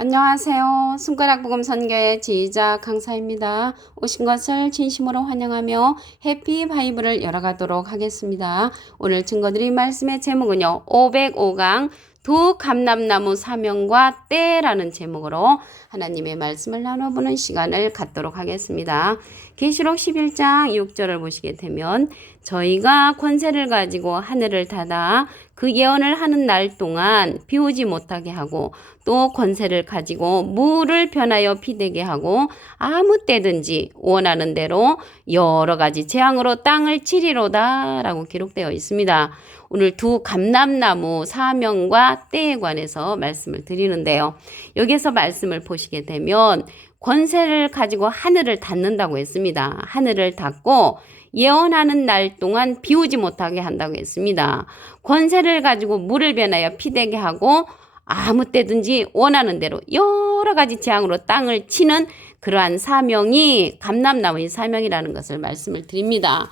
안녕하세요. 손가락복음 선교의 지휘자 강사입니다. 오신 것을 진심으로 환영하며 해피 바이블을 열어가도록 하겠습니다. 오늘 증거드린 말씀의 제목은요. 505강 두 감람나무 사명과 때라는 제목으로 하나님의 말씀을 나눠보는 시간을 갖도록 하겠습니다. 계시록 11장 6절을 보시게 되면 저희가 권세를 가지고 하늘을 닫아 그 예언을 하는 날 동안 비오지 못하게 하고 또 권세를 가지고 물을 변하여 피되게 하고 아무 때든지 원하는 대로 여러 가지 재앙으로 땅을 치리로다 라고 기록되어 있습니다. 오늘 두 감람나무 사명과 때에 관해서 말씀을 드리는데요. 여기서 말씀을 보시게 되면 권세를 가지고 하늘을 닫는다고 했습니다. 하늘을 닫고 예언하는 날 동안 비오지 못하게 한다고 했습니다. 권세를 가지고 물을 변하여 피되게 하고 아무 때든지 원하는 대로 여러 가지 재앙으로 땅을 치는 그러한 사명이 감람나무의 사명이라는 것을 말씀을 드립니다.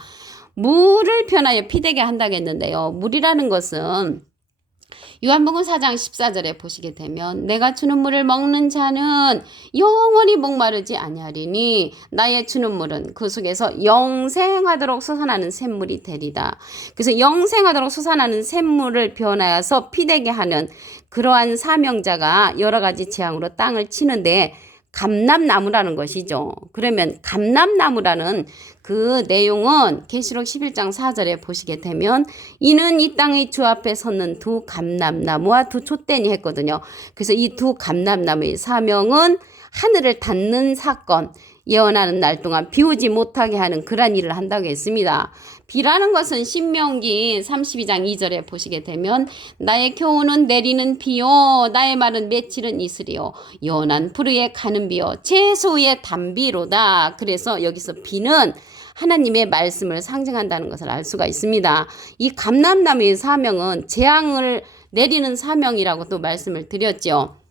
물을 변하여 피되게 한다고 했는데요. 물이라는 것은 요한복음 4장 14절에 보시게 되면 내가 주는 물을 먹는 자는 영원히 목마르지 아니하리니 나의 주는 물은 그 속에서 영생하도록 솟아나는 샘물이 되리다. 그래서 영생하도록 솟아나는 샘물을 변하여서 피되게 하는 그러한 사명자가 여러 가지 재앙으로 땅을 치는데 감람나무라는 것이죠. 그러면 감람나무라는 그 내용은 계시록 11장 4절에 보시게 되면 이는 이 땅의 주 앞에 섰는 두 감람나무와 두 촛대니 했거든요. 그래서 이 두 감람나무의 사명은 하늘을 닫는 사건, 예언하는 날 동안 비오지 못하게 하는 그런 일을 한다고 했습니다. 비라는 것은 신명기 32장 2절에 보시게 되면 나의 교훈은 내리는 비요 나의 말은 맺히는 이슬이요 연한 불의에 가는 비요 채소의 단비로다. 그래서 여기서 비는 하나님의 말씀을 상징한다는 것을 알 수가 있습니다. 이 감람나무의 사명은 재앙을 내리는 사명이라고 또 말씀을 드렸죠.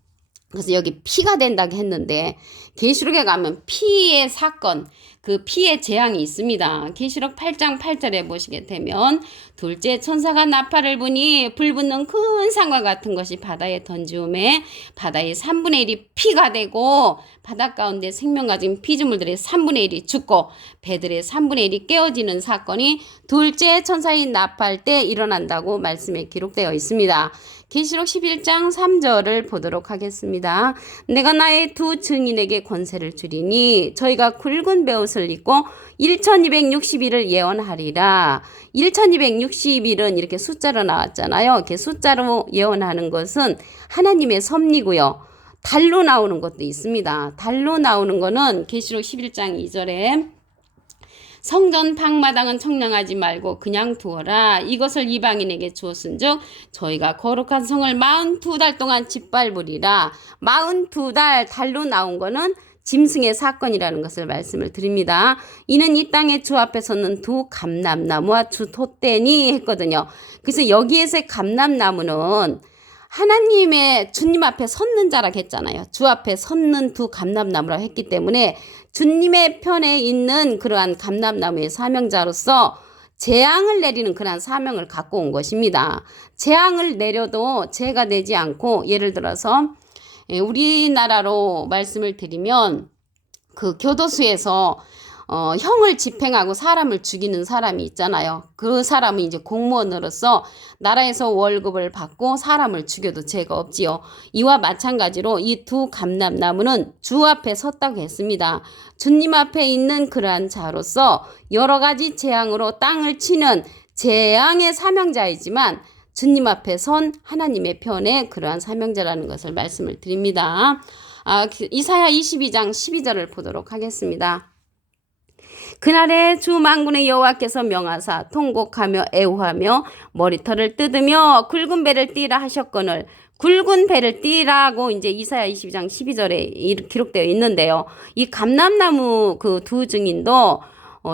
그래서 여기 피가 된다고 했는데 계시록에 가면 피의 사건, 그 피의 재앙이 있습니다. 계시록 8장 8절에 보시게 되면 둘째 천사가 나팔을 부니 불붙는 큰 산과 같은 것이 바다에 던지움에 바다의 3분의 1이 피가 되고 바다 가운데 생명 가진 피조물들의 3분의 1이 죽고 배들의 3분의 1이 깨어지는 사건이 둘째 천사의 나팔 때 일어난다고 말씀에 기록되어 있습니다. 계시록 11장 3절을 보도록 하겠습니다. 내가 나의 두 증인에게 권세를 주리니 저희가 굵은 베옷을 입고 1260일을 예언하리라. 1260일은 이렇게 숫자로 나왔잖아요. 이렇게 숫자로 예언하는 것은 하나님의 섭리고요. 달로 나오는 것도 있습니다. 달로 나오는 거는 계시록 11장 2절에 성전 방마당은 청량하지 말고 그냥 두어라. 이것을 이방인에게 주었은즉 저희가 거룩한 성을 42달 동안 짓밟으리라. 42달 달로 나온 거는 짐승의 사건이라는 것을 말씀을 드립니다. 이는 이 땅의 주 앞에 섰는 두 감람나무와 주 톳대니 했거든요. 그래서 여기에서의 감람나무는 하나님의 주님 앞에 섰는 자라고 했잖아요. 주 앞에 섰는 두 감람나무라고 했기 때문에 주님의 편에 있는 그러한 감람나무의 사명자로서 재앙을 내리는 그러한 사명을 갖고 온 것입니다. 재앙을 내려도 죄가 되지 않고 예를 들어서 우리나라로 말씀을 드리면 그 교도소에서 형을 집행하고 사람을 죽이는 사람이 있잖아요. 그 사람은 이제 공무원으로서 나라에서 월급을 받고 사람을 죽여도 죄가 없지요. 이와 마찬가지로 이 두 감람나무는 주 앞에 섰다고 했습니다. 주님 앞에 있는 그러한 자로서 여러 가지 재앙으로 땅을 치는 재앙의 사명자이지만 주님 앞에 선 하나님의 편의 그러한 사명자라는 것을 말씀을 드립니다. 이사야 22장 12절을 보도록 하겠습니다. 그날에 주 만군의 여호와께서 명하사 통곡하며 애호하며 머리털을 뜯으며 굵은 배를 띠라 하셨거늘 굵은 배를 띠라고 이제 이사야 22장 12절에 기록되어 있는데요. 이 감람나무 그 두 증인도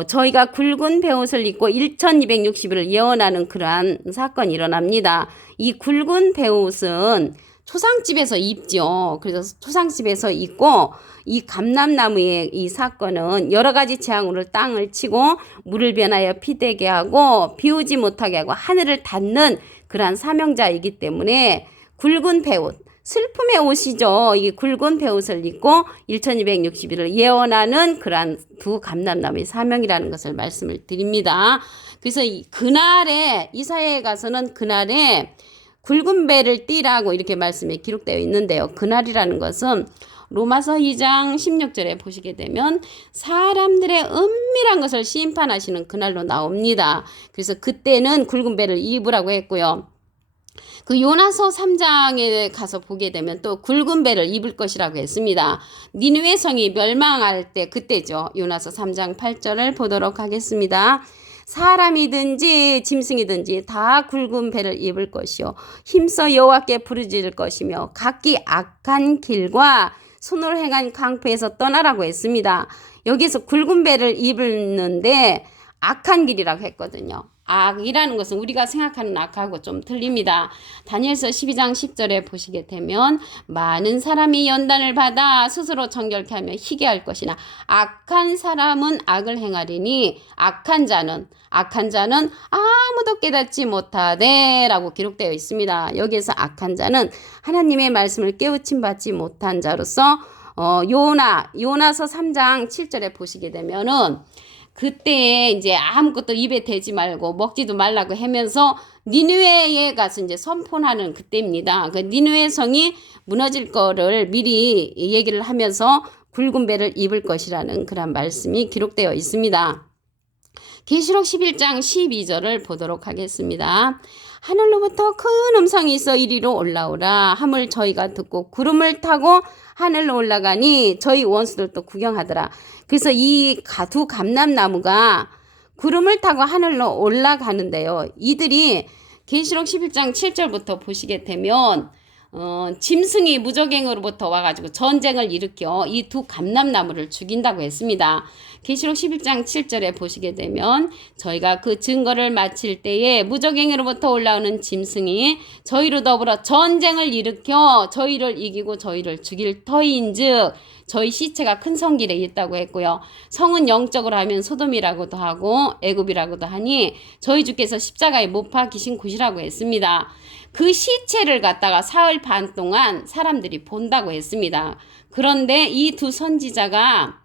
저희가 굵은 베옷을 입고 1260일을 예언하는 그러한 사건이 일어납니다. 이 굵은 베옷은 초상집에서 입죠. 그래서 초상집에서 입고 이 감람나무의 이 사건은 여러 가지 재앙으로 땅을 치고 물을 변하여 피되게 하고 비오지 못하게 하고 하늘을 닫는 그러한 사명자이기 때문에 굵은 베옷, 슬픔의 옷이죠. 이 굵은 베옷을 입고 1260일을 예언하는 그러한 두 감람나무의 사명이라는 것을 말씀을 드립니다. 그래서 그날에 이사야에 가서는 그날에 굵은 배를 띠라고 이렇게 말씀에 기록되어 있는데요. 그날이라는 것은 로마서 2장 16절에 보시게 되면 사람들의 은밀한 것을 심판하시는 그날로 나옵니다. 그래서 그때는 굵은 배를 입으라고 했고요. 그 요나서 3장에 가서 보게 되면 또 굵은 배를 입을 것이라고 했습니다. 니느웨 성이 멸망할 때 그때죠. 요나서 3장 8절을 보도록 하겠습니다. 사람이든지 짐승이든지 다 굵은 배를 입을 것이요 힘써 여호와께 부르짖을 것이며 각기 악한 길과 손으로 행한 강포에서 떠나라고 했습니다. 여기서 굵은 배를 입는데 악한 길이라고 했거든요. 악이라는 것은 우리가 생각하는 악하고 좀 틀립니다. 다니엘서 12장 10절에 보시게 되면 많은 사람이 연단을 받아 스스로 정결케 하며 희게 할 것이나 악한 사람은 악을 행하리니 악한 자는 아무도 깨닫지 못하되 라고 기록되어 있습니다. 여기에서 악한 자는 하나님의 말씀을 깨우침 받지 못한 자로서 요나서 3장 7절에 보시게 되면은 그때 이제 아무것도 입에 대지 말고 먹지도 말라고 하면서 니느웨에 가서 이제 선포하는 그때입니다. 그 니느웨 성이 무너질 거를 미리 얘기를 하면서 굵은 배를 입을 것이라는 그런 말씀이 기록되어 있습니다. 계시록 11장 12절을 보도록 하겠습니다. 하늘로부터 큰 음성이 있어 이리로 올라오라 함을 저희가 듣고 구름을 타고 하늘로 올라가니 저희 원수들도 구경하더라. 그래서 이 두 감람나무가 구름을 타고 하늘로 올라가는데요. 이들이 계시록 11장 7절부터 보시게 되면 짐승이 무적행으로부터 와가지고 전쟁을 일으켜 이 두 감람나무를 죽인다고 했습니다. 계시록 11장 7절에 보시게 되면 저희가 그 증거를 마칠 때에 무적행으로부터 올라오는 짐승이 저희로 더불어 전쟁을 일으켜 저희를 이기고 저희를 죽일 터인즉 저희 시체가 큰 성길에 있다고 했고요. 성은 영적으로 하면 소돔이라고도 하고 애굽이라고도 하니 저희 주께서 십자가에 못 박히신 곳이라고 했습니다. 그 시체를 갖다가 사흘 반 동안 사람들이 본다고 했습니다. 그런데 이 두 선지자가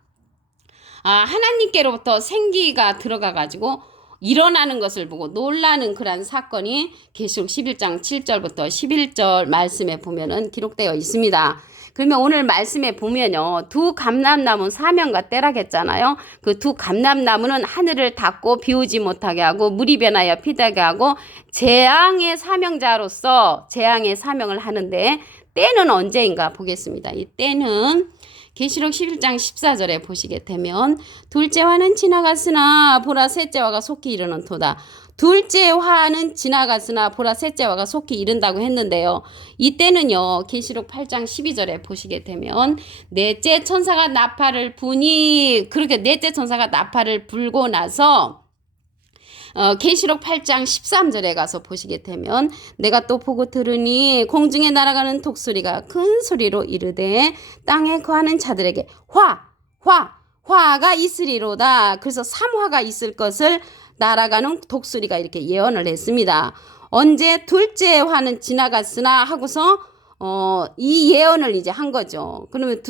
하나님께로부터 생기가 들어가가지고 일어나는 것을 보고 놀라는 그런 사건이 계시록 11장 7절부터 11절 말씀에 보면은 기록되어 있습니다. 그러면 오늘 말씀에 보면요. 두 감람나무 사명과 때라고 했잖아요. 그 두 감람나무는 하늘을 닫고 비우지 못하게 하고 물이 변하여 피되게 하고 재앙의 사명자로서 재앙의 사명을 하는데 때는 언제인가 보겠습니다. 이 때는 계시록 11장 14절에 보시게 되면 둘째 화는 지나갔으나 보라 셋째 화가 속히 이르는 도다. 둘째 화는 지나갔으나 보라 셋째 화가 속히 이른다고 했는데요. 이때는요. 계시록 8장 12절에 보시게 되면 넷째 천사가 나팔을 부니 그렇게 넷째 천사가 나팔을 불고 나서 계시록 8장 13절에 가서 보시게 되면 내가 또 보고 들으니 공중에 날아가는 독수리가 큰 소리로 이르되 땅에 거하는 자들에게 화가 있으리로다. 그래서 3화가 있을 것을 날아가는 독수리가 이렇게 예언을 했습니다. 언제 둘째 화는 지나갔으나 하고서 이 예언을 이제 한 거죠. 그러면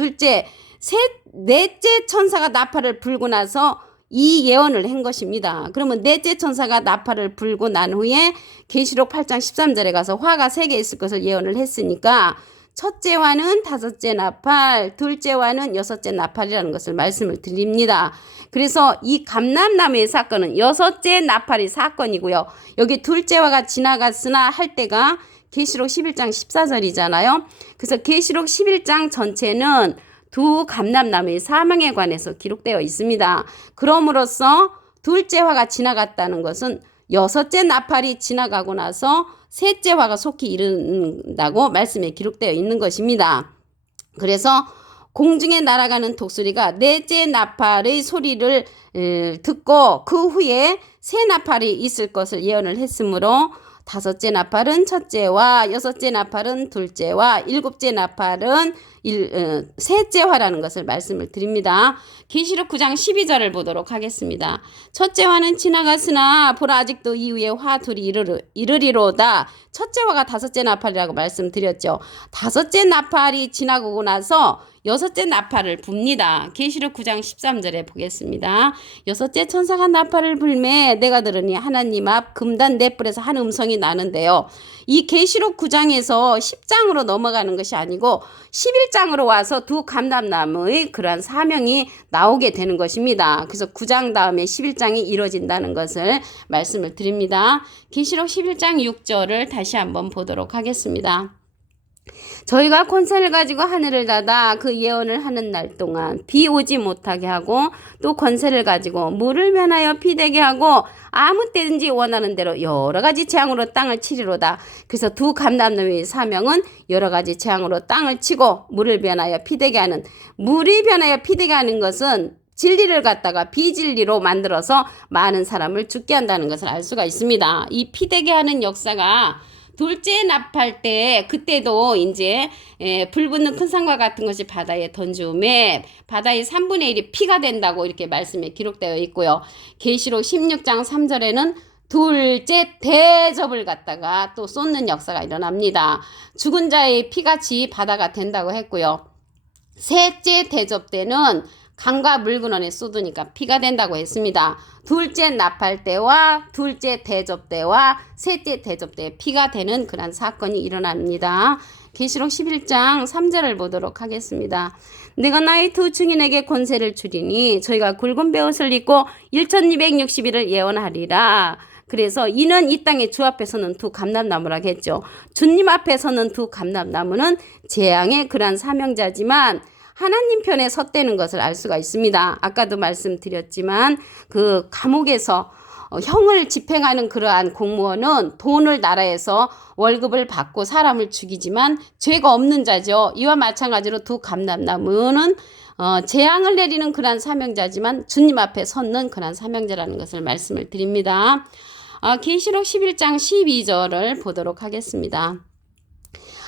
넷째 천사가 나팔을 불고 나서 이 예언을 한 것입니다. 그러면 넷째 천사가 나팔을 불고 난 후에 계시록 8장 13절에 가서 화가 3개 있을 것을 예언을 했으니까 첫째 화는 5째 나팔, 둘째 화는 6째 나팔이라는 것을 말씀을 드립니다. 그래서 이 감람나무의 사건은 6째 나팔이 사건이고요. 여기 둘째 화가 지나갔으나 할 때가 계시록 11장 14절이잖아요. 그래서 계시록 11장 전체는 두 감람나무의 사망에 관해서 기록되어 있습니다. 그럼으로써 둘째 화가 지나갔다는 것은 6째 나팔이 지나가고 나서 셋째 화가 속히 이른다고 말씀에 기록되어 있는 것입니다. 그래서 공중에 날아가는 독수리가 넷째 나팔의 소리를 듣고 그 후에 새 나팔이 있을 것을 예언을 했으므로 다섯째 나팔은 첫째와, 여섯째 나팔은 둘째와, 일곱째 나팔은 셋째화라는 것을 말씀을 드립니다. 계시록 9장 12절을 보도록 하겠습니다. 첫째화는 지나갔으나 보라 아직도 이후에 화 둘이 이르리로다. 첫째화가 다섯째 나팔이라고 말씀드렸죠. 다섯째 나팔이 지나고 나서 여섯째 나팔을 붑니다. 계시록 9장 13절에 보겠습니다. 여섯째 천사가 나팔을 불매 내가 들으니 하나님 앞 금단 넷불에서 한 음성이 나는데요. 이 계시록 9장에서 10장으로 넘어가는 것이 아니고 11장으로 와서 두 감람나무의 그러한 사명이 나오게 되는 것입니다. 그래서 9장 다음에 11장이 이루어진다는 것을 말씀을 드립니다. 계시록 11장 6절을 다시 한번 보도록 하겠습니다. 저희가 권세를 가지고 하늘을 닫아 그 예언을 하는 날 동안 비 오지 못하게 하고 또 권세를 가지고 물을 변하여 피 되게 하고 아무 때든지 원하는 대로 여러 가지 재앙으로 땅을 치리로다. 그래서 두 감람나무의 사명은 여러 가지 재앙으로 땅을 치고 물을 변하여 피 되게 하는, 물이 변하여 피 되게 하는 것은 진리를 갖다가 비진리로 만들어서 많은 사람을 죽게 한다는 것을 알 수가 있습니다. 이 피 되게 하는 역사가 둘째 나팔 때, 그때도 이제 불붙는 큰 산과 같은 것이 바다에 던지음에 바다의 3분의 1이 피가 된다고 이렇게 말씀에 기록되어 있고요. 계시록 16장 3절에는 둘째 대접을 갖다가 또 쏟는 역사가 일어납니다. 죽은 자의 피같이 바다가 된다고 했고요. 셋째 대접 때는 강과 물근원에 쏟으니까 피가 된다고 했습니다. 둘째 나팔 때와 둘째 대접 때와 셋째 대접 때에 피가 되는 그런 사건이 일어납니다. 계시록 11장 3절을 보도록 하겠습니다. 내가 나의 두 증인에게 권세를 주리니 저희가 굵은 베옷을 입고 1260일을 예언하리라. 그래서 이는 이 땅의 주 앞에 서는 두 감람나무라고 했죠. 주님 앞에 서는 두 감람나무는 재앙의 그러한 사명자지만 하나님 편에 섰다는 것을 알 수가 있습니다. 아까도 말씀드렸지만 그 감옥에서 형을 집행하는 그러한 공무원은 돈을 나라에서 월급을 받고 사람을 죽이지만 죄가 없는 자죠. 이와 마찬가지로 두 감람나무는 재앙을 내리는 그러한 사명자지만 주님 앞에 섰는 그러한 사명자라는 것을 말씀을 드립니다. 계시록 11장 12절을 보도록 하겠습니다.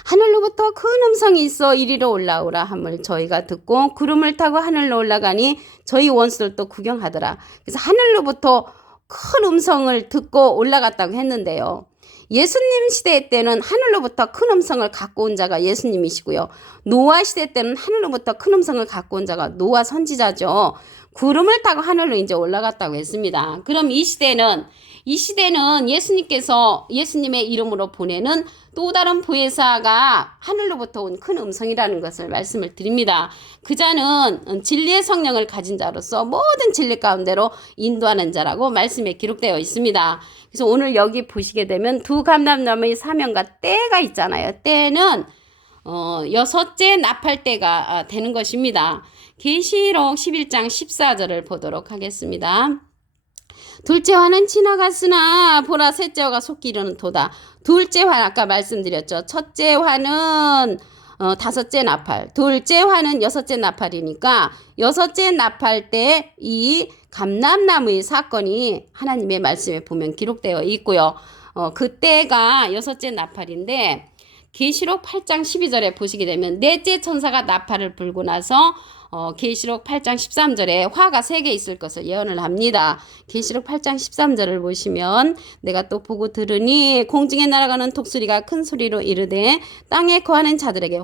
하늘로부터 큰 음성이 있어 이리로 올라오라 함을 저희가 듣고 구름을 타고 하늘로 올라가니 저희 원수들도 구경하더라. 그래서 하늘로부터 큰 음성을 듣고 올라갔다고 했는데요. 예수님 시대 때는 하늘로부터 큰 음성을 갖고 온 자가 예수님이시고요. 노아 시대 때는 하늘로부터 큰 음성을 갖고 온 자가 노아 선지자죠. 구름을 타고 하늘로 이제 올라갔다고 했습니다. 그럼 이 시대는 예수님께서 예수님의 이름으로 보내는 또 다른 보혜사가 하늘로부터 온 큰 음성이라는 것을 말씀을 드립니다. 그 자는 진리의 성령을 가진 자로서 모든 진리 가운데로 인도하는 자라고 말씀에 기록되어 있습니다. 그래서 오늘 여기 보시게 되면 두 감람나무의 사명과 때가 있잖아요. 때는 여섯째 나팔 때가 되는 것입니다. 계시록 11장 14절을 보도록 하겠습니다. 둘째화는 지나갔으나 보라 셋째화가 속히 이르는 도다. 둘째화 아까 말씀드렸죠. 첫째화는 다섯째 나팔, 둘째화는 여섯째 나팔이니까 여섯째 나팔 때 이 감람나무의 사건이 하나님의 말씀에 보면 기록되어 있고요. 그때가 여섯째 나팔인데 계시록 8장 12절에 보시게 되면 넷째 천사가 나팔을 불고 나서 계시록 8장 13절에 화가 3개 있을 것을 예언을 합니다. 계시록 8장 13절을 보시면 내가 또 보고 들으니 공중에 날아가는 독수리가 큰 소리로 이르되 땅에 거하는 자들에게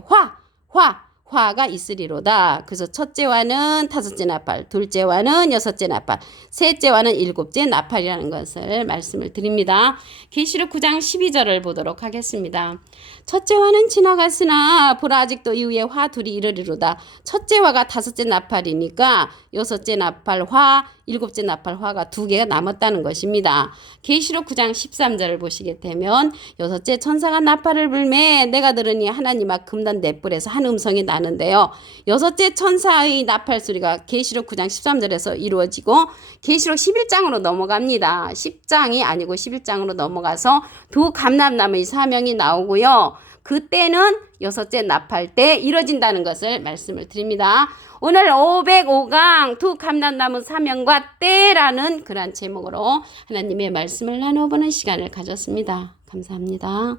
화가 있으리로다. 그래서 첫째화는 다섯째 나팔, 둘째화는 여섯째 나팔, 셋째화는 일곱째 나팔이라는 것을 말씀을 드립니다. 계시록 9장 12절을 보도록 하겠습니다. 첫째화는 지나갔으나 보라 아직도 이후에 화 둘이 이르리로다. 첫째화가 다섯째 나팔이니까 여섯째 나팔 화, 일곱째 나팔 화가 2개가 남았다는 것입니다. 계시록 9장 13절을 보시게 되면 여섯째 천사가 나팔을 불매 내가 들으니 하나님 앞 금단 넷불에서 한 음성이 나는데요. 여섯째 천사의 나팔 소리가 계시록 9장 13절에서 이루어지고 계시록 11장으로 넘어갑니다. 10장이 아니고 11장으로 넘어가서 두 감람나무의 사명이 나오고요. 그때는 여섯째 나팔 때 이루어진다는 것을 말씀을 드립니다. 오늘 505강 두 감람나무 사명과 때라는 그러한 제목으로 하나님의 말씀을 나눠보는 시간을 가졌습니다. 감사합니다.